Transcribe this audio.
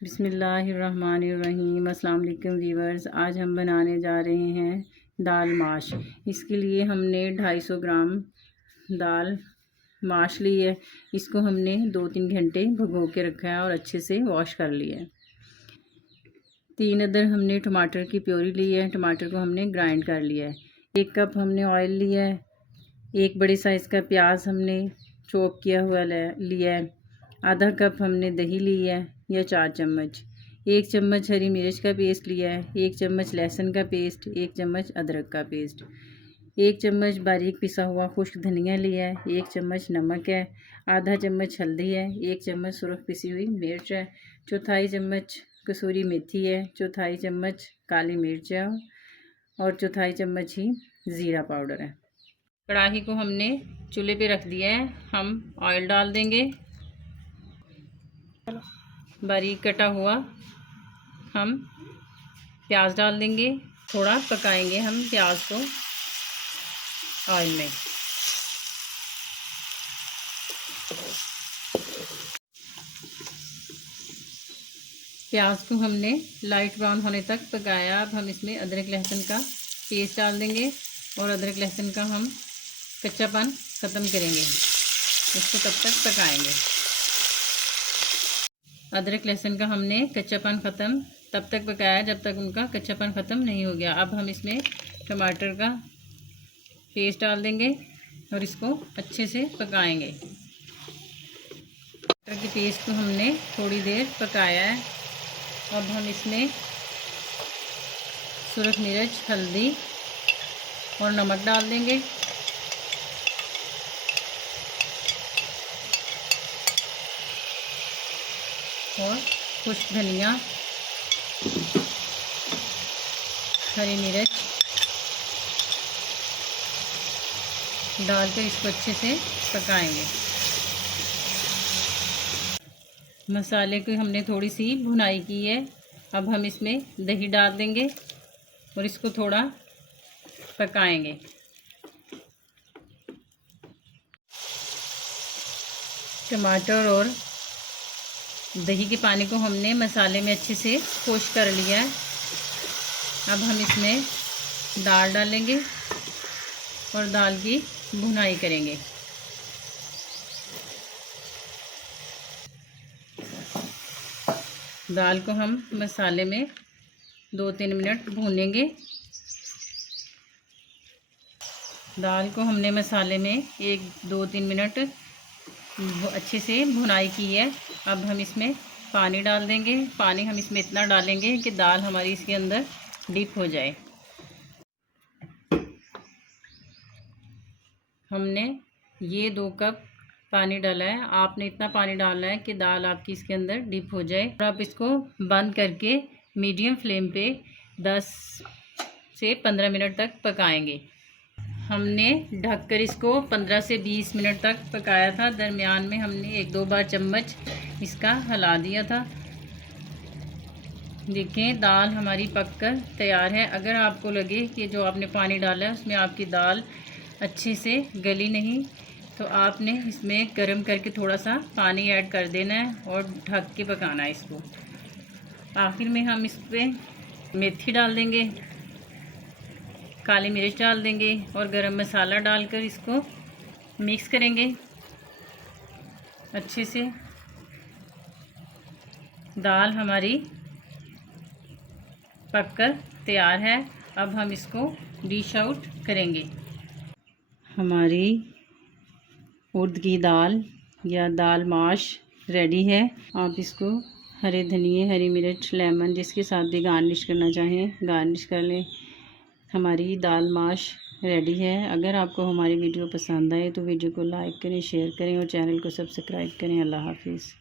बिस्मिल्लाहिर्रहमानिर्रहीम। अस्सलाम वालेकुम वीवर्स। आज हम बनाने जा रहे हैं दाल माश। इसके लिए हमने 250 ग्राम दाल माश ली है। इसको हमने 2-3 घंटे भिगो के रखा है और अच्छे से वॉश कर लिया है। 3 अदर हमने टमाटर की प्योरी ली है। टमाटर को हमने ग्राइंड कर लिया है। 1 कप हमने ऑयल लिया है। 1 बड़े साइज़ का प्याज हमने चॉप किया हुआ लिया है। आधा कप हमने दही ली है या 4 चम्मच। 1 चम्मच हरी मिर्च का पेस्ट लिया है। 1 चम्मच लहसुन का पेस्ट। 1 चम्मच अदरक का पेस्ट। 1 चम्मच बारीक पिसा हुआ खुश्क धनिया लिया है। 1 चम्मच नमक है। आधा चम्मच हल्दी है। 1 चम्मच सुरख पिसी हुई मिर्च है। चौथाई चम्मच कसूरी मेथी है। चौथाई चम्मच काली मिर्च है और चौथाई चम्मच ही ज़ीरा पाउडर है। कढ़ाई को हमने चूल्हे पे रख दिया है। हम ऑयल डाल देंगे। बारीक कटा हुआ हम प्याज डाल देंगे। थोड़ा पकाएंगे हम प्याज को ऑयल में। प्याज को हमने लाइट ब्राउन होने तक पकाया। अब हम इसमें अदरक लहसुन का पेस्ट डाल देंगे और अदरक लहसुन का हम कच्चापन ख़त्म करेंगे। इसको तब तक पकाएंगे। अदरक लहसुन का हमने कच्चापन ख़त्म तब तक पकाया जब तक उनका कच्चापन ख़त्म नहीं हो गया। अब हम इसमें टमाटर का पेस्ट डाल देंगे और इसको अच्छे से पकाएंगे। टमाटर के पेस्ट को हमने थोड़ी देर पकाया है। अब हम इसमें सुरख मिर्च, हल्दी और नमक डाल देंगे। और खुश्क धनिया, हरी मिर्च डालकर इसको अच्छे से पकाएंगे। मसाले की हमने थोड़ी सी भुनाई की है। अब हम इसमें दही डाल देंगे और इसको थोड़ा पकाएंगे। टमाटर और दही के पानी को हमने मसाले में अच्छे से खुश कर लिया है। अब हम इसमें दाल डालेंगे और दाल की भुनाई करेंगे। दाल को हम मसाले में 2-3 मिनट भूनेंगे। दाल को हमने मसाले में 1-2-3 मिनट अच्छे से भुनाई की है। अब हम इसमें पानी डाल देंगे। पानी हम इसमें इतना डालेंगे कि दाल हमारी इसके अंदर डिप हो जाए। हमने ये 2 कप पानी डाला है। आपने इतना पानी डालना है कि दाल आपकी इसके अंदर डिप हो जाए। और आप इसको बंद करके मीडियम फ्लेम पे 10 से 15 मिनट तक पकाएंगे। हमने ढककर इसको 15 से 20 मिनट तक पकाया था। दरमियान में हमने 1-2 बार चम्मच इसका हिला दिया था। देखें दाल हमारी पककर तैयार है। अगर आपको लगे कि जो आपने पानी डाला है उसमें आपकी दाल अच्छे से गली नहीं तो आपने इसमें गर्म करके थोड़ा सा पानी ऐड कर देना है और ढक के पकाना है इसको। आखिर में हम इस पर मेथी डाल देंगे, काली मिर्च डाल देंगे और गरम मसाला डालकर इसको मिक्स करेंगे अच्छे से। दाल हमारी पककर तैयार है। अब हम इसको डिश आउट करेंगे। हमारी उर्द की दाल या दाल माश रेडी है। आप इसको हरे धनिए, हरी मिर्च, लेमन जिसके साथ भी गार्निश करना चाहें गार्निश कर लें। हमारी दाल माश रेडी है। अगर आपको हमारी वीडियो पसंद आए तो वीडियो को लाइक करें, शेयर करें और चैनल को सब्सक्राइब करें। अल्लाह हाफिज़।